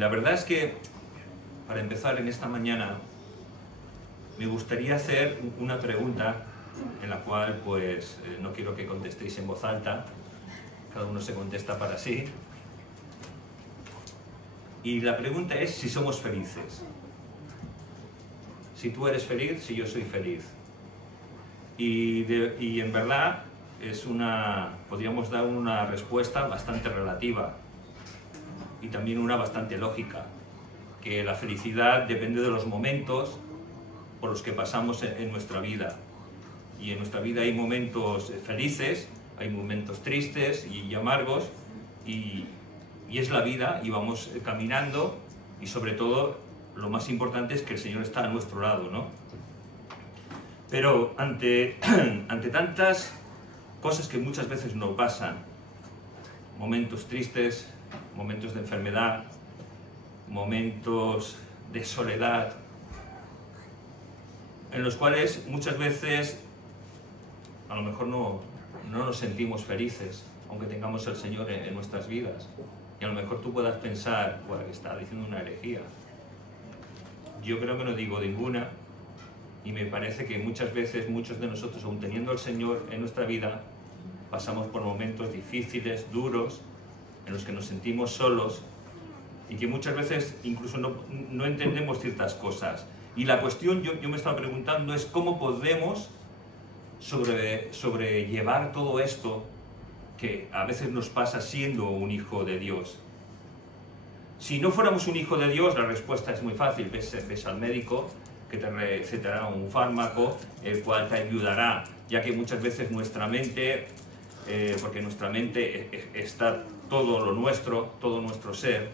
la verdad es que, para empezar en esta mañana, me gustaría hacer una pregunta en la cual, pues, no quiero que contestéis en voz alta, cada uno se contesta para sí. Y la pregunta es si somos felices. Si tú eres feliz, si yo soy feliz. Y en verdad podríamos dar una respuesta bastante relativa y también una bastante lógica, que la felicidad depende de los momentos por los que pasamos en nuestra vida. Y en nuestra vida hay momentos felices, hay momentos tristes y amargos, y es la vida, y vamos caminando, y sobre todo lo más importante es que el Señor está a nuestro lado, ¿no? Pero ante tantas cosas que muchas veces nos pasan, momentos tristes, momentos de enfermedad, momentos de soledad, en los cuales muchas veces a lo mejor no nos sentimos felices, aunque tengamos al Señor en nuestras vidas. Y a lo mejor tú puedas pensar, bueno, que está diciendo una herejía. Yo creo que no digo ninguna, y me parece que muchas veces, muchos de nosotros, aun teniendo al Señor en nuestra vida, pasamos por momentos difíciles, duros, en los que nos sentimos solos, y que muchas veces incluso no entendemos ciertas cosas. Y la cuestión, yo me estaba preguntando, es cómo podemos sobrellevar todo esto que a veces nos pasa siendo un hijo de Dios. Si no fuéramos un hijo de Dios, la respuesta es muy fácil. Ves al médico que te recetará un fármaco, el cual te ayudará, ya que muchas veces nuestra mente, porque en nuestra mente está todo lo nuestro, todo nuestro ser,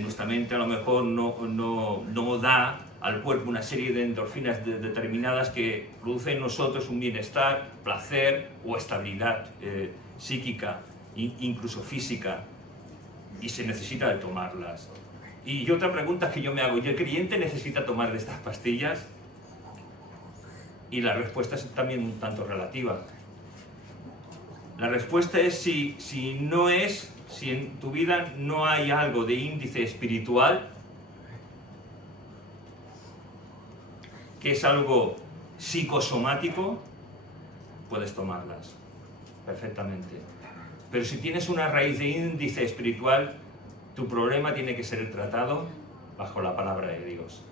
nuestra mente a lo mejor no da al cuerpo una serie de endorfinas determinadas que producen en nosotros un bienestar, placer o estabilidad psíquica, incluso física, y se necesita de tomarlas. Y otra pregunta que yo me hago, ¿y el creyente necesita tomar de estas pastillas? Y la respuesta es también un tanto relativa. La respuesta es si en tu vida no hay algo de índice espiritual, que es algo psicosomático, puedes tomarlas perfectamente. Pero si tienes una raíz de índice espiritual, tu problema tiene que ser tratado bajo la palabra de Dios.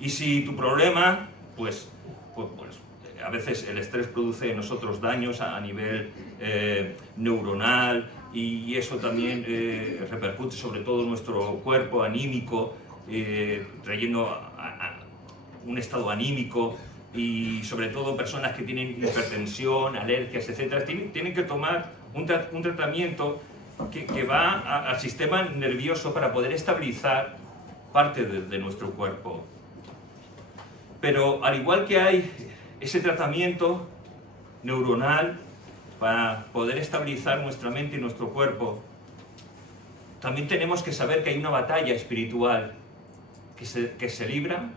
Y si tu problema, pues a veces el estrés produce en nosotros daños a nivel neuronal, y eso también repercute sobre todo en nuestro cuerpo anímico, trayendo un estado anímico, y sobre todo personas que tienen hipertensión, alergias, etc., tienen que tomar un tratamiento que va al sistema nervioso para poder estabilizar parte de nuestro cuerpo. Pero al igual que hay ese tratamiento neuronal para poder estabilizar nuestra mente y nuestro cuerpo, también tenemos que saber que hay una batalla espiritual que se libra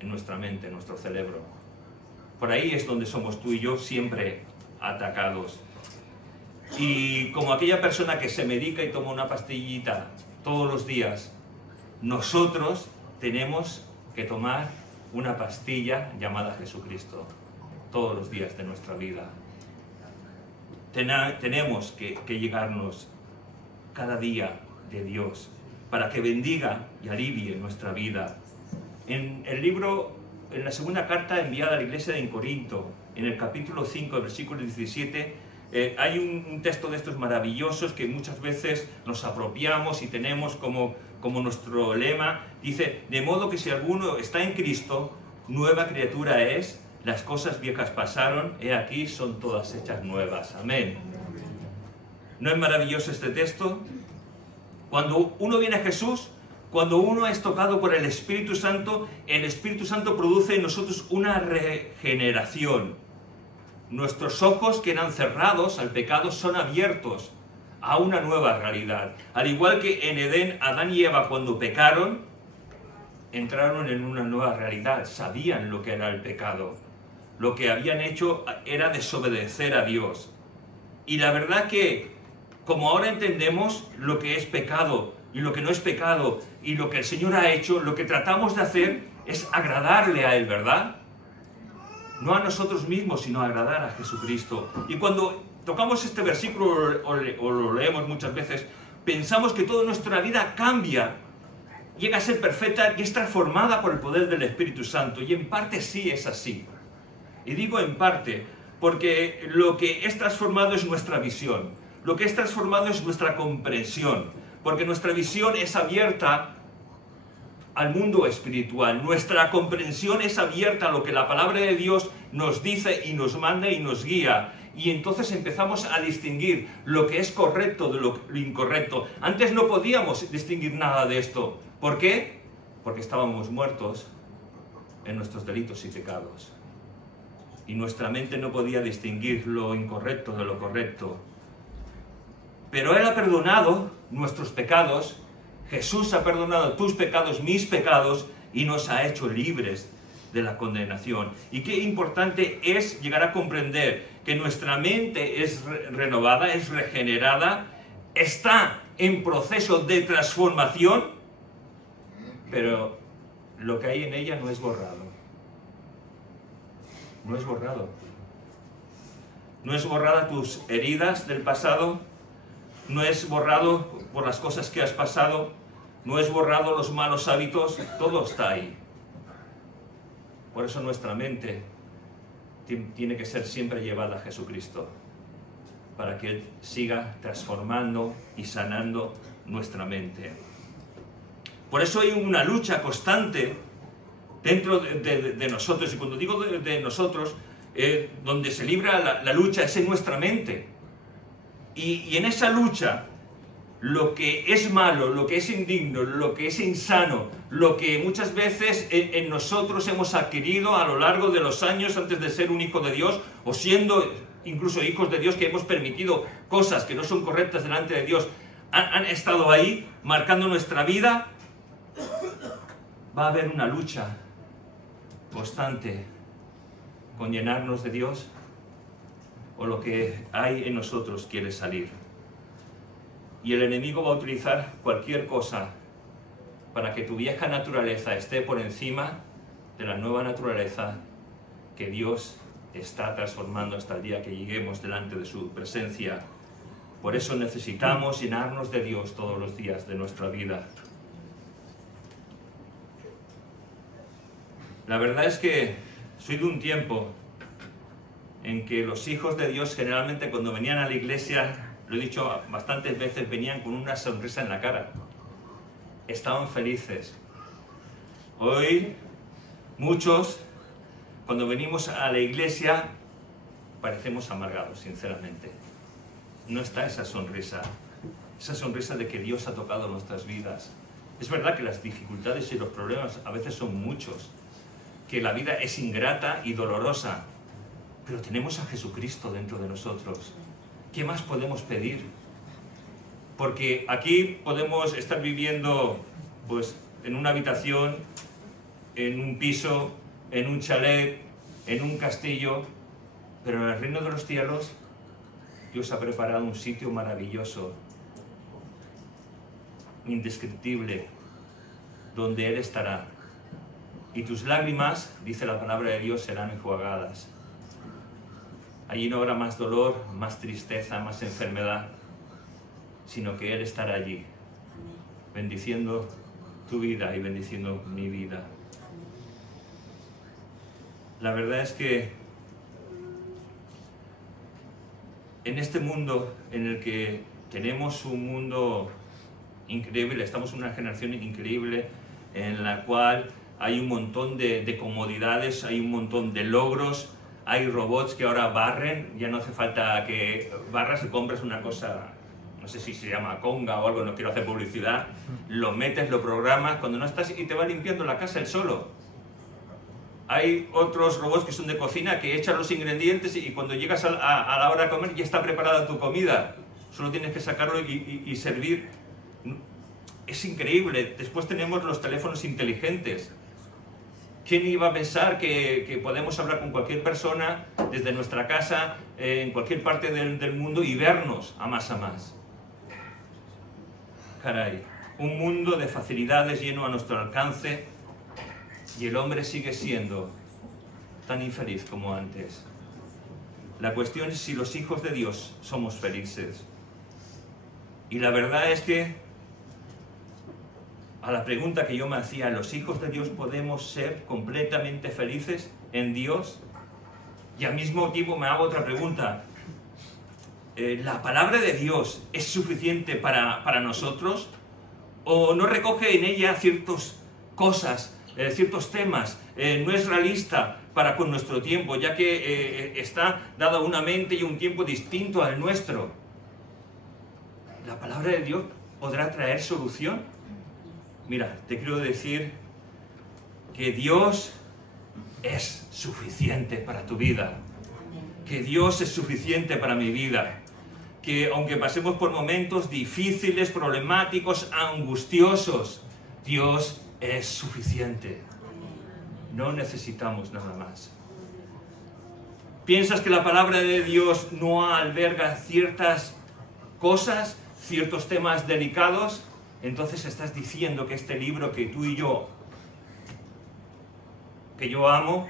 en nuestra mente, en nuestro cerebro. Por ahí es donde somos tú y yo siempre atacados. Y como aquella persona que se medica y toma una pastillita todos los días, nosotros tenemos que tomar una pastilla llamada Jesucristo todos los días de nuestra vida. Tenemos que llegarnos cada día de Dios para que bendiga y alivie nuestra vida. En la segunda carta enviada a la iglesia de Corinto, en el capítulo 5, versículo 17, hay un texto de estos maravillosos que muchas veces nos apropiamos y tenemos como nuestro lema. Dice: de modo que si alguno está en Cristo, nueva criatura es, las cosas viejas pasaron, he aquí son todas hechas nuevas. Amén. ¿No es maravilloso este texto? Cuando uno viene a Jesús, cuando uno es tocado por el Espíritu Santo produce en nosotros una regeneración. Nuestros ojos que eran cerrados al pecado son abiertos a una nueva realidad. Al igual que en Edén, Adán y Eva cuando pecaron, entraron en una nueva realidad, sabían lo que era el pecado. Lo que habían hecho era desobedecer a Dios. Y la verdad que, como ahora entendemos lo que es pecado, y lo que no es pecado, y lo que el Señor ha hecho, lo que tratamos de hacer es agradarle a Él, ¿verdad? No a nosotros mismos, sino agradar a Jesucristo. Y cuando tocamos este versículo o lo leemos muchas veces, pensamos que toda nuestra vida cambia, llega a ser perfecta y es transformada por el poder del Espíritu Santo. Y en parte sí es así. Y digo en parte porque lo que es transformado es nuestra visión. Lo que es transformado es nuestra comprensión. Porque nuestra visión es abierta al mundo espiritual. Nuestra comprensión es abierta a lo que la palabra de Dios nos dice y nos manda y nos guía. Y entonces empezamos a distinguir lo que es correcto de lo incorrecto. Antes no podíamos distinguir nada de esto. ¿Por qué? Porque estábamos muertos en nuestros delitos y pecados. Y nuestra mente no podía distinguir lo incorrecto de lo correcto. Pero Él ha perdonado nuestros pecados. Jesús ha perdonado tus pecados, mis pecados, y nos ha hecho libres de la condenación. Y qué importante es llegar a comprender que nuestra mente es renovada, es regenerada, está en proceso de transformación, pero lo que hay en ella no es borrado. No es borrado. No es borrada tus heridas del pasado, no es borrado por las cosas que has pasado, no es borrado los malos hábitos, todo está ahí. Por eso nuestra mente tiene que ser siempre llevada a Jesucristo, para que Él siga transformando y sanando nuestra mente. Por eso hay una lucha constante dentro de nosotros, y cuando digo de nosotros, donde se libra la lucha es en nuestra mente. Y en esa lucha, lo que es malo, lo que es indigno, lo que es insano, lo que muchas veces en nosotros hemos adquirido a lo largo de los años antes de ser un hijo de Dios, o siendo incluso hijos de Dios, que hemos permitido cosas que no son correctas delante de Dios, han estado ahí marcando nuestra vida. Va a haber una lucha constante con llenarnos de Dios, o lo que hay en nosotros quiere salir. Y el enemigo va a utilizar cualquier cosa para que tu vieja naturaleza esté por encima de la nueva naturaleza que Dios está transformando hasta el día que lleguemos delante de su presencia. Por eso necesitamos llenarnos de Dios todos los días de nuestra vida. La verdad es que soy de un tiempo en que los hijos de Dios generalmente cuando venían a la iglesia, lo he dicho bastantes veces, venían con una sonrisa en la cara. Estaban felices. Hoy, muchos, cuando venimos a la iglesia, parecemos amargados, sinceramente. No está esa sonrisa de que Dios ha tocado nuestras vidas. Es verdad que las dificultades y los problemas a veces son muchos, que la vida es ingrata y dolorosa, pero tenemos a Jesucristo dentro de nosotros. ¿Qué más podemos pedir? Porque aquí podemos estar viviendo pues, en una habitación, en un piso, en un chalet, en un castillo, pero en el reino de los cielos Dios ha preparado un sitio maravilloso, indescriptible, donde Él estará. Y tus lágrimas, dice la palabra de Dios, serán enjuagadas. Allí no habrá más dolor, más tristeza, más enfermedad, sino que Él estará allí, bendiciendo tu vida y bendiciendo mi vida. La verdad es que en este mundo en el que tenemos un mundo increíble, estamos en una generación increíble en la cual hay un montón de comodidades, hay un montón de logros. Hay robots que ahora barren, ya no hace falta que barras y compres una cosa, no sé si se llama conga o algo, no quiero hacer publicidad, lo metes, lo programas, cuando no estás y te va limpiando la casa él solo. Hay otros robots que son de cocina que echan los ingredientes y cuando llegas a la hora de comer ya está preparada tu comida, solo tienes que sacarlo y servir. Es increíble. Después tenemos los teléfonos inteligentes. ¿Quién iba a pensar que podemos hablar con cualquier persona desde nuestra casa, en cualquier parte del mundo y vernos a más? Caray, un mundo de facilidades lleno a nuestro alcance y el hombre sigue siendo tan infeliz como antes. La cuestión es si los hijos de Dios somos felices. Y la verdad es que a la pregunta que yo me hacía, ¿los hijos de Dios podemos ser completamente felices en Dios? Y al mismo tiempo me hago otra pregunta. ¿La palabra de Dios es suficiente para nosotros? ¿O no recoge en ella ciertas cosas, ciertos temas? ¿No es realista para con nuestro tiempo, ya que está dada una mente y un tiempo distinto al nuestro? ¿La palabra de Dios podrá traer solución? Mira, te quiero decir que Dios es suficiente para tu vida. Que Dios es suficiente para mi vida. Que aunque pasemos por momentos difíciles, problemáticos, angustiosos, Dios es suficiente. No necesitamos nada más. ¿Piensas que la palabra de Dios no alberga ciertas cosas, ciertos temas delicados? Entonces estás diciendo que este libro que tú y yo, que yo amo,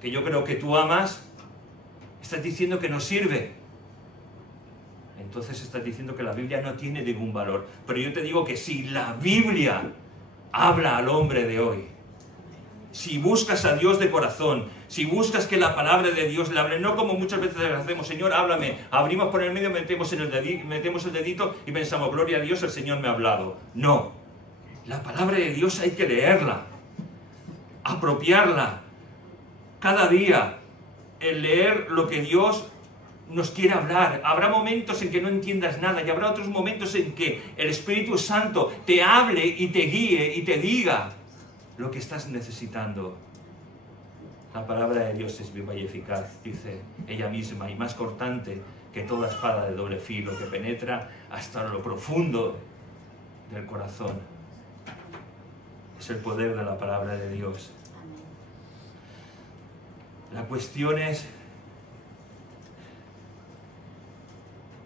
que yo creo que tú amas, estás diciendo que no sirve. Entonces estás diciendo que la Biblia no tiene ningún valor. Pero yo te digo que si la Biblia habla al hombre de hoy, si buscas a Dios de corazón, si buscas que la palabra de Dios le hable, no como muchas veces hacemos, Señor, háblame, abrimos por el medio, metemos el dedito y pensamos, gloria a Dios, el Señor me ha hablado. No, la palabra de Dios hay que leerla, apropiarla, cada día, el leer lo que Dios nos quiere hablar. Habrá momentos en que no entiendas nada y habrá otros momentos en que el Espíritu Santo te hable y te guíe y te diga lo que estás necesitando. La palabra de Dios es viva y eficaz, dice ella misma, y más cortante que toda espada de doble filo, que penetra hasta lo profundo del corazón. Es el poder de la palabra de Dios. La cuestión es,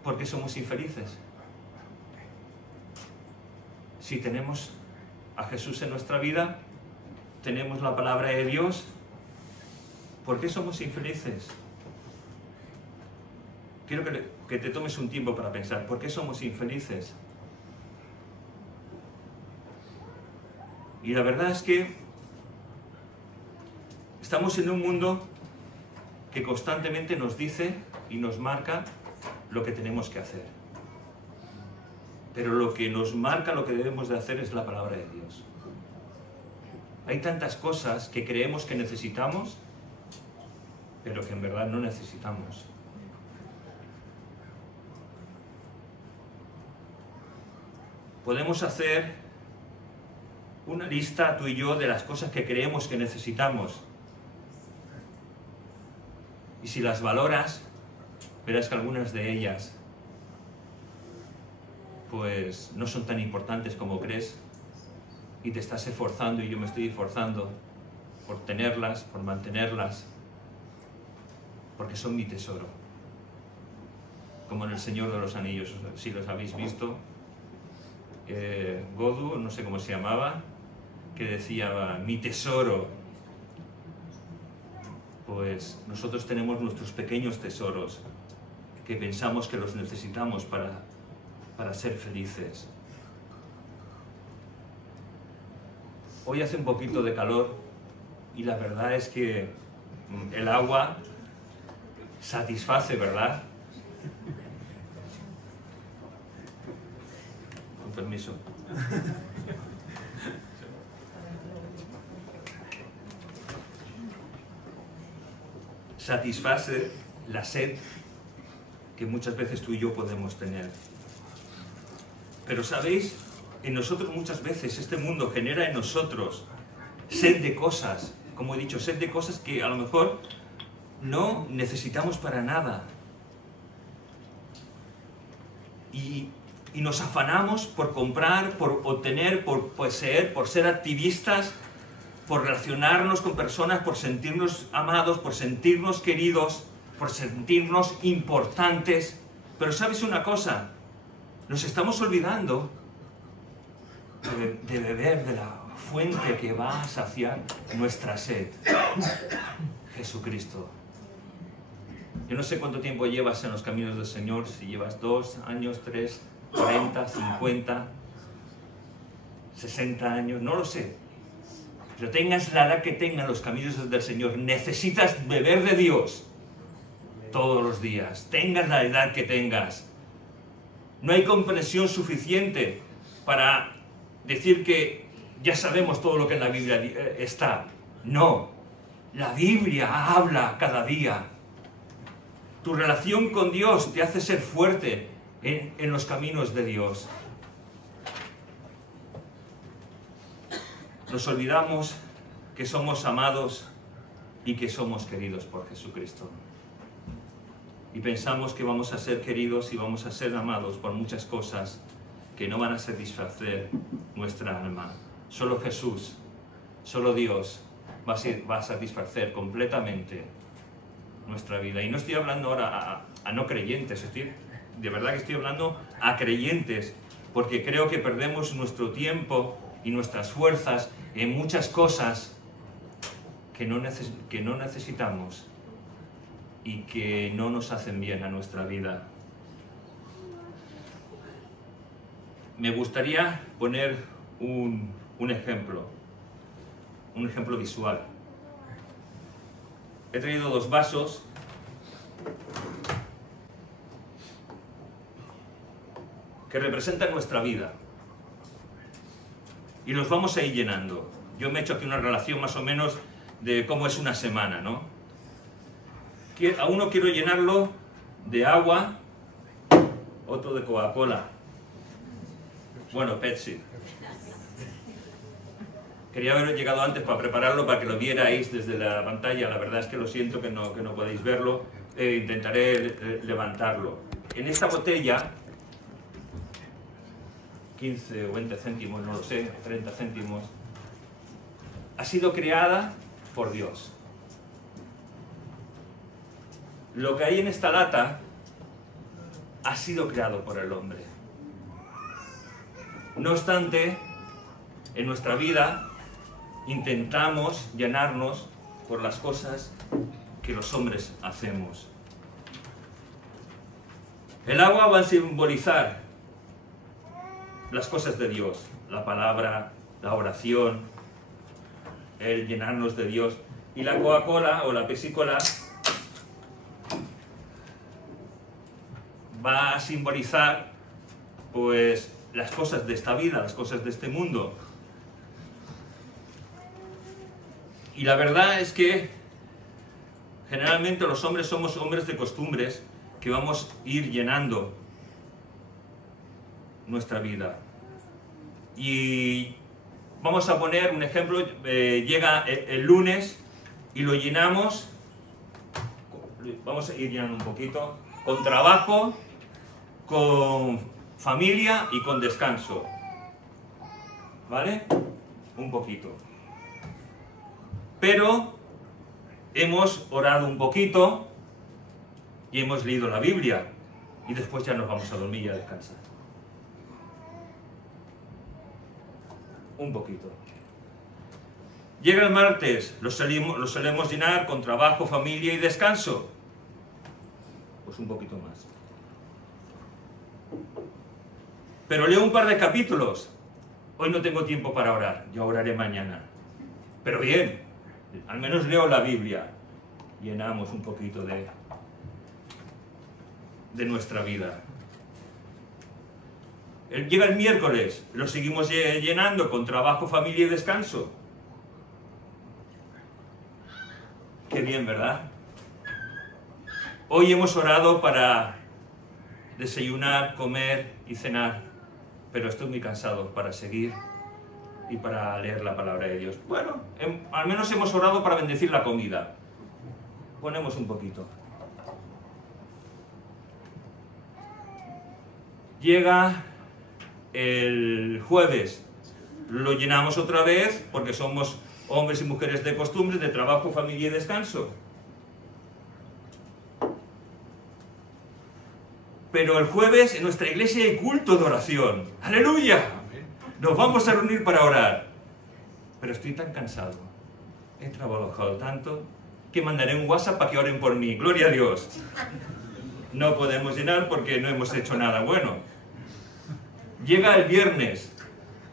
¿por qué somos infelices? Si tenemos a Jesús en nuestra vida, tenemos la palabra de Dios, ¿por qué somos infelices? Quiero que te tomes un tiempo para pensar, ¿por qué somos infelices? Y la verdad es que estamos en un mundo que constantemente nos dice y nos marca lo que tenemos que hacer. Pero lo que nos marca lo que debemos de hacer es la palabra de Dios. Hay tantas cosas que creemos que necesitamos, pero que en verdad no necesitamos. Podemos hacer una lista, tú y yo, de las cosas que creemos que necesitamos. Y si las valoras, verás que algunas de ellas pues no son tan importantes como crees y te estás esforzando, y yo me estoy esforzando por tenerlas, por mantenerlas, porque son mi tesoro. Como en El Señor de los Anillos, si los habéis visto, Godu, no sé cómo se llamaba, que decía, mi tesoro. Pues nosotros tenemos nuestros pequeños tesoros que pensamos que los necesitamos para ser felices. Hoy hace un poquito de calor y la verdad es que el agua satisface, ¿verdad? Con permiso. Satisface la sed que muchas veces tú y yo podemos tener. Pero ¿sabéis? En nosotros muchas veces este mundo genera en nosotros sed de cosas, como he dicho, sed de cosas que a lo mejor no necesitamos para nada. Y nos afanamos por comprar, por obtener, por poseer, por ser activistas, por relacionarnos con personas, por sentirnos amados, por sentirnos queridos, por sentirnos importantes. Pero ¿sabes una cosa? Nos estamos olvidando de beber de la fuente que va a saciar nuestra sed. Jesucristo. Yo no sé cuánto tiempo llevas en los caminos del Señor, si llevas 2 años, 3, 40, 50, 60 años, no lo sé. Pero tengas la edad que tengan los caminos del Señor, necesitas beber de Dios todos los días. Tengas la edad que tengas. No hay comprensión suficiente para decir que ya sabemos todo lo que en la Biblia está. No. La Biblia habla cada día. Tu relación con Dios te hace ser fuerte en los caminos de Dios. Nos olvidamos que somos amados y que somos queridos por Jesucristo. Y pensamos que vamos a ser queridos y vamos a ser amados por muchas cosas que no van a satisfacer nuestra alma. Solo Jesús, solo Dios va a satisfacer completamente nuestra vida. Y no estoy hablando ahora a no creyentes, de verdad que estoy hablando a creyentes, porque creo que perdemos nuestro tiempo y nuestras fuerzas en muchas cosas que no necesitamos y que no nos hacen bien a nuestra vida. Me gustaría poner un ejemplo visual. He traído 2 vasos que representan nuestra vida y los vamos a ir llenando. Yo me he hecho aquí una relación más o menos de cómo es una semana, ¿no? A uno quiero llenarlo de agua, otro de Coca-Cola, bueno, Pepsi. Quería haber llegado antes para prepararlo, para que lo vierais desde la pantalla. La verdad es que lo siento que no podéis verlo. Intentaré levantarlo. En esta botella, 15 o 20 céntimos, no lo sé, 30 céntimos, ha sido creada por Dios. Lo que hay en esta lata ha sido creado por el hombre. No obstante, en nuestra vida intentamos llenarnos por las cosas que los hombres hacemos. El agua va a simbolizar las cosas de Dios, la palabra, la oración, el llenarnos de Dios. Y la Coca-Cola o la Pepsi-Cola va a simbolizar pues las cosas de esta vida, las cosas de este mundo. Y la verdad es que generalmente los hombres somos hombres de costumbres que vamos a ir llenando nuestra vida. Y vamos a poner un ejemplo, llega el lunes y lo llenamos, vamos a ir llenando un poquito, con trabajo, con familia y con descanso. ¿Vale? Un poquito. Pero hemos orado un poquito y hemos leído la Biblia y después ya nos vamos a dormir y a descansar. Un poquito. Llega el martes, lo solemos llenar con trabajo, familia y descanso. Pues un poquito más. Pero leo un par de capítulos. Hoy no tengo tiempo para orar, yo oraré mañana. Pero bien, al menos leo la Biblia. Llenamos un poquito de nuestra vida. Llega el miércoles, lo seguimos llenando con trabajo, familia y descanso. Qué bien, ¿verdad? Hoy hemos orado para desayunar, comer y cenar, pero estoy muy cansado para seguir y para leer la palabra de Dios. Bueno, al menos hemos orado para bendecir la comida. Ponemos un poquito. Llega el jueves, lo llenamos otra vez porque somos hombres y mujeres de costumbres, de trabajo, familia y descanso. Pero el jueves en nuestra iglesia hay culto de oración. ¡Aleluya! nos vamos a reunir para orar. Pero estoy tan cansado, he trabajado tanto, que mandaré un WhatsApp para que oren por mí. ¡Gloria a Dios! No podemos llenar porque no hemos hecho nada bueno. Llega el viernes,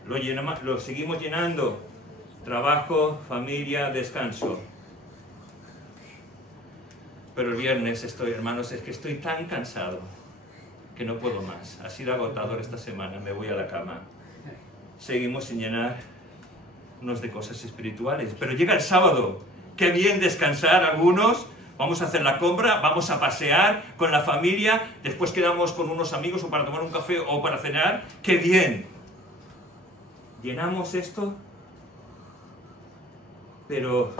lo seguimos llenando. Trabajo, familia, descanso. Pero el viernes hermanos, es que estoy tan cansado que no puedo más. Ha sido agotador esta semana, me voy a la cama. Seguimos sin llenarnos de cosas espirituales. Pero llega el sábado. Qué bien descansar algunos. Vamos a hacer la compra, vamos a pasear con la familia, después quedamos con unos amigos o para tomar un café o para cenar. ¡Qué bien! ¿Llenamos esto? Pero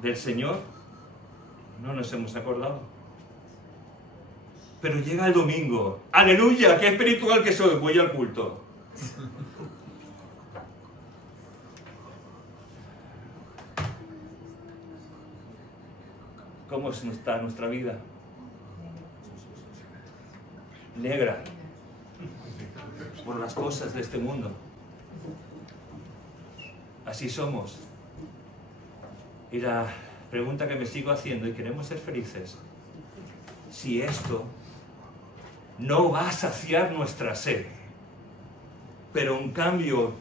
del Señor no nos hemos acordado. Pero llega el domingo. ¡Aleluya! ¡Qué espiritual que soy! Voy al culto. ¿Cómo está nuestra vida? Negra por las cosas de este mundo. Así somos. Y la pregunta que me sigo haciendo, y queremos ser felices, si esto no va a saciar nuestra sed, pero en cambio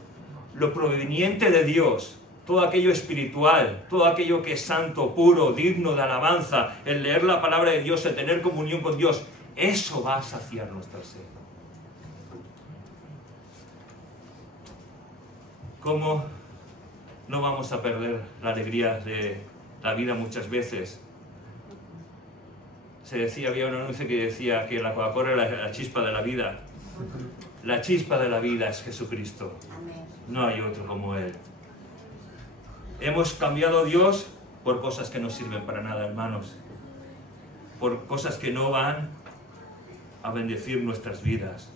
lo proveniente de Dios, todo aquello espiritual, todo aquello que es santo, puro, digno de alabanza, el leer la palabra de Dios, el tener comunión con Dios, eso va a saciar nuestra sed. ¿Cómo no vamos a perder la alegría de la vida muchas veces? Se decía, había un anuncio que decía que la Coca-Cola era la chispa de la vida. La chispa de la vida es Jesucristo. No hay otro como Él. Hemos cambiado a Dios por cosas que no sirven para nada, hermanos. Por cosas que no van a bendecir nuestras vidas.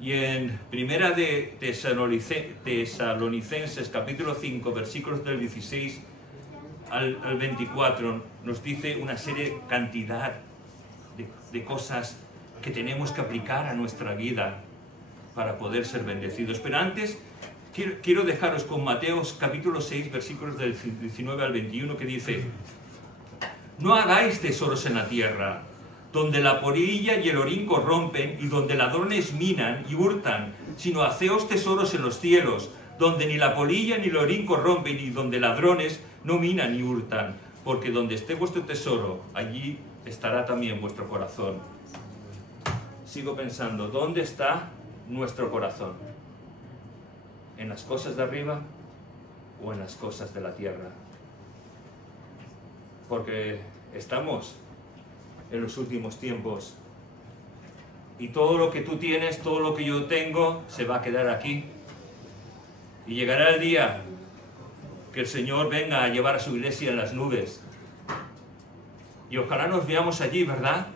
Y en Primera de Tesalonicenses, capítulo 5, versículos del 16 al 24, nos dice una cantidad de cosas que tenemos que aplicar a nuestra vida para poder ser bendecidos. Pero antes, quiero dejaros con Mateo capítulo 6, versículos del 19 al 21, que dice: no hagáis tesoros en la tierra, donde la polilla y el orín corrompen, y donde ladrones minan y hurtan, sino haceos tesoros en los cielos, donde ni la polilla ni el orín corrompen, y donde ladrones no minan ni hurtan, porque donde esté vuestro tesoro, allí estará también vuestro corazón. Sigo pensando, ¿dónde está nuestro corazón? ¿En las cosas de arriba o en las cosas de la tierra? Porque estamos en los últimos tiempos y todo lo que tú tienes, todo lo que yo tengo, se va a quedar aquí. Y llegará el día que el Señor venga a llevar a su iglesia en las nubes. Y ojalá nos veamos allí, ¿verdad?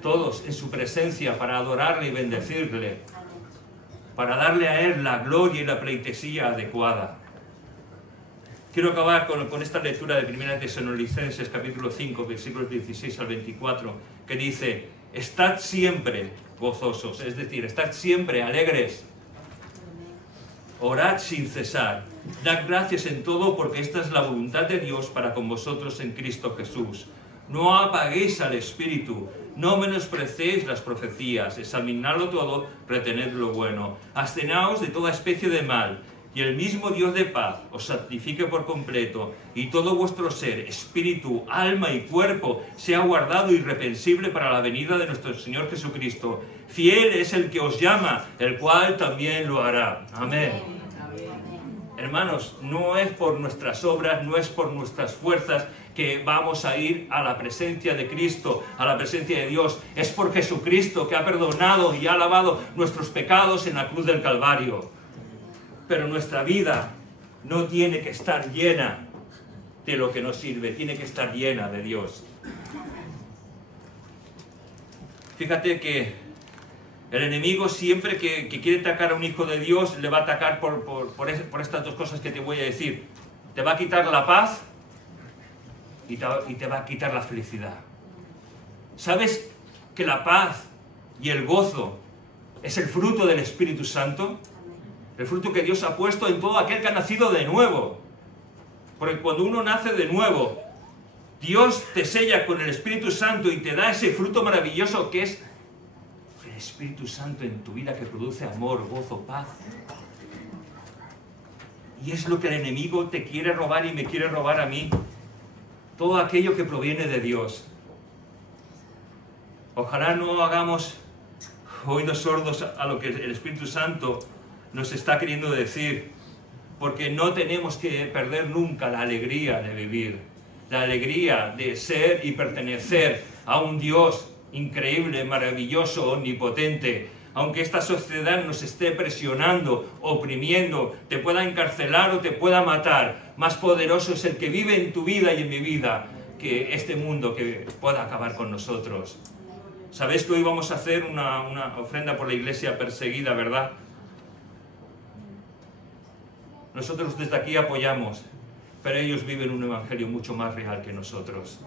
Todos en su presencia para adorarle y bendecirle, para darle a Él la gloria y la pleitesía adecuada. Quiero acabar con esta lectura de 1 Tesalonicenses, capítulo 5, versículos 16 al 24, que dice: estad siempre gozosos, es decir, estad siempre alegres. Orad sin cesar. Dad gracias en todo, porque esta es la voluntad de Dios para con vosotros en Cristo Jesús. No apaguéis al Espíritu, no menosprecéis las profecías, examinadlo todo, retened lo bueno. Abstenaos de toda especie de mal, y el mismo Dios de paz os santifique por completo, y todo vuestro ser, espíritu, alma y cuerpo sea guardado irreprensible para la venida de nuestro Señor Jesucristo. Fiel es el que os llama, el cual también lo hará. Amén. Hermanos, no es por nuestras obras, no es por nuestras fuerzas que vamos a ir a la presencia de Cristo, a la presencia de Dios. Es por Jesucristo, que ha perdonado y ha lavado nuestros pecados en la cruz del Calvario. Pero nuestra vida no tiene que estar llena de lo que nos sirve, tiene que estar llena de Dios. Fíjate que el enemigo, siempre que quiere atacar a un hijo de Dios, le va a atacar por estas dos cosas que te voy a decir. Te va a quitar la paz y te va a quitar la felicidad. ¿Sabes que la paz y el gozo es el fruto del Espíritu Santo, el fruto que Dios ha puesto en todo aquel que ha nacido de nuevo. Porque cuando uno nace de nuevo, Dios te sella con el Espíritu Santo y te da ese fruto maravilloso que es el Espíritu Santo en tu vida, que produce amor, gozo, paz. Y es lo que el enemigo te quiere robar y me quiere robar a mí. Todo aquello que proviene de Dios. Ojalá no hagamos oídos sordos a lo que el Espíritu Santo nos está queriendo decir, porque no tenemos que perder nunca la alegría de vivir, la alegría de ser y pertenecer a un Dios increíble, maravilloso, omnipotente. Aunque esta sociedad nos esté presionando, oprimiendo, te pueda encarcelar o te pueda matar, más poderoso es el que vive en tu vida y en mi vida que este mundo que pueda acabar con nosotros. Sabéis que hoy vamos a hacer una ofrenda por la iglesia perseguida, ¿verdad? Nosotros desde aquí apoyamos, pero ellos viven un evangelio mucho más real que nosotros.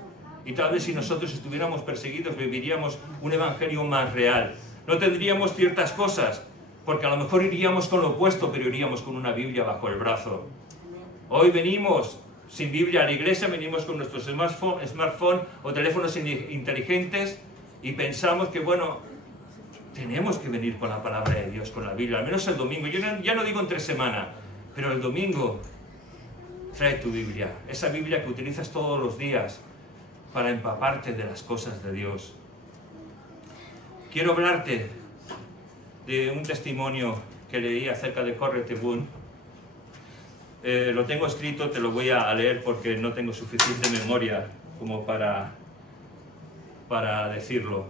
Y tal vez si nosotros estuviéramos perseguidos, viviríamos un evangelio más real. No tendríamos ciertas cosas, porque a lo mejor iríamos con lo opuesto, pero iríamos con una Biblia bajo el brazo. Hoy venimos sin Biblia a la iglesia, venimos con nuestros smartphone o teléfonos inteligentes y pensamos que, bueno, tenemos que venir con la palabra de Dios, con la Biblia, al menos el domingo. Yo ya no digo entre semana, pero el domingo trae tu Biblia, esa Biblia que utilizas todos los días para empaparte de las cosas de Dios. Quiero hablarte de un testimonio que leí acerca de Corrie ten Boom. Lo tengo escrito, te lo voy a leer porque no tengo suficiente memoria como para decirlo.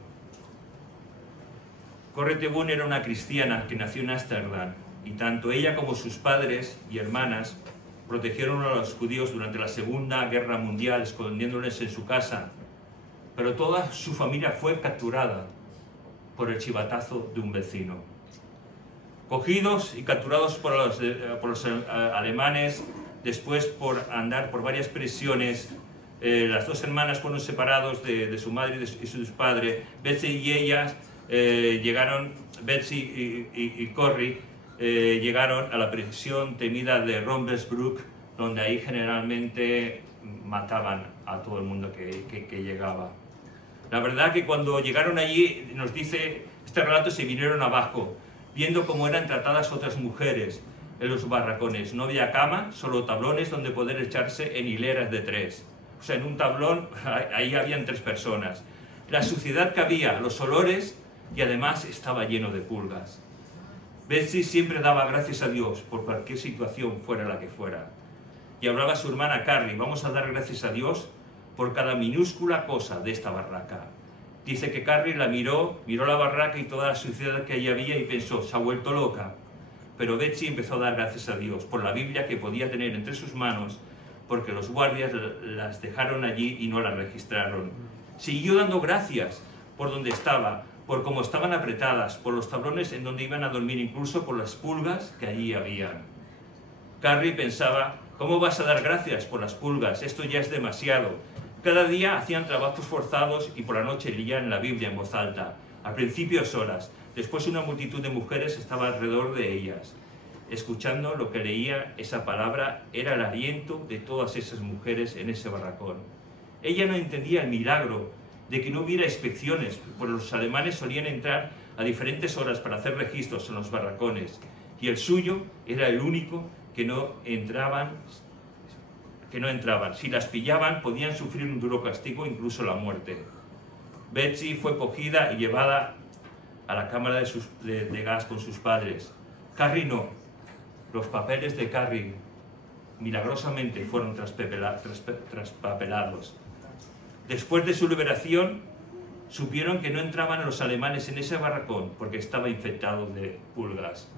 Corrie ten Boom era una cristiana que nació en Ámsterdam y tanto ella como sus padres y hermanas protegieron a los judíos durante la Segunda Guerra Mundial, escondiéndoles en su casa, pero toda su familia fue capturada por el chivatazo de un vecino. Cogidos y capturados por los alemanes, después por andar por varias prisiones, las dos hermanas fueron separados de su madre y sus padres. Betsy y ellas Betsy y Corrie llegaron a la prisión temida de Ravensbrück, donde ahí generalmente mataban a todo el mundo que llegaba. La verdad que cuando llegaron allí, nos dice este relato, se vinieron abajo, viendo cómo eran tratadas otras mujeres en los barracones. No había cama, solo tablones donde poder echarse en hileras de 3. O sea, en un tablón, ahí habían 3 personas. La suciedad que había, los olores, y además estaba lleno de pulgas. Betsy siempre daba gracias a Dios por cualquier situación, fuera la que fuera. Y hablaba a su hermana Carrie: vamos a dar gracias a Dios por cada minúscula cosa de esta barraca. Dice que Carrie miró la barraca y toda la suciedad que allí había y pensó: se ha vuelto loca. Pero Betsy empezó a dar gracias a Dios por la Biblia que podía tener entre sus manos, porque los guardias las dejaron allí y no las registraron. Siguió dando gracias por donde estaba, por cómo estaban apretadas, por los tablones en donde iban a dormir, incluso por las pulgas que allí habían. Carrie pensaba: ¿cómo vas a dar gracias por las pulgas? Esto ya es demasiado. Cada día hacían trabajos forzados y por la noche leían la Biblia en voz alta, al principio solas. Después una multitud de mujeres estaba alrededor de ellas. Escuchando lo que leía, esa palabra era el aliento de todas esas mujeres en ese barracón. Ella no entendía el milagro de que no hubiera inspecciones, pues los alemanes solían entrar a diferentes horas para hacer registros en los barracones, y el suyo era el único que no entraban. Si las pillaban, podían sufrir un duro castigo, incluso la muerte. Betsy fue cogida y llevada a la cámara de gas con sus padres. Carrie no. Los papeles de Carrie milagrosamente fueron traspapelados. Después de su liberación, supieron que no entraban los alemanes en ese barracón porque estaba infectado de pulgas.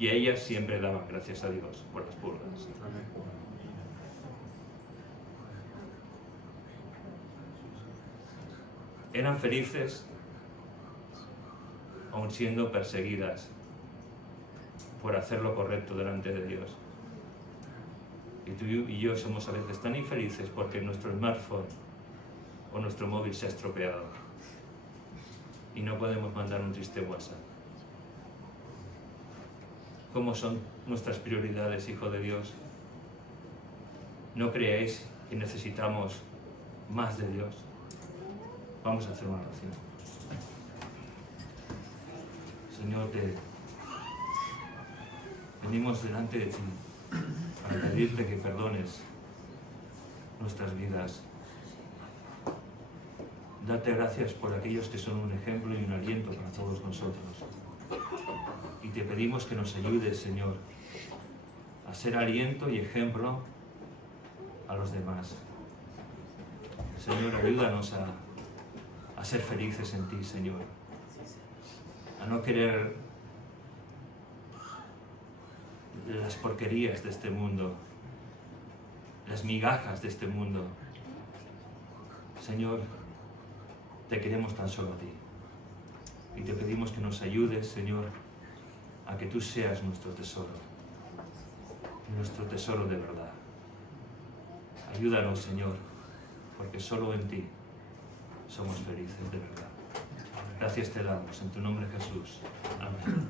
Y ellas siempre daban gracias a Dios por las pulgas. Eran felices aun siendo perseguidas por hacer lo correcto delante de Dios. Y tú y yo somos a veces tan infelices porque nuestro smartphone o nuestro móvil se ha estropeado y no podemos mandar un triste WhatsApp. cómo son nuestras prioridades, Hijo de Dios. ¿No creéis que necesitamos más de Dios? Vamos a hacer una oración. Señor, venimos delante de ti para pedirte que perdones nuestras vidas. Darte gracias por aquellos que son un ejemplo y un aliento para todos nosotros. Y te pedimos que nos ayudes, Señor, a ser aliento y ejemplo a los demás. Señor, ayúdanos a ser felices en ti, Señor. A no querer las porquerías de este mundo, las migajas de este mundo. Señor, te queremos tan solo a ti. Y te pedimos que nos ayudes, Señor, a que tú seas nuestro tesoro de verdad. Ayúdanos, Señor, porque solo en ti somos felices de verdad. Gracias te damos, en tu nombre, Jesús. Amén.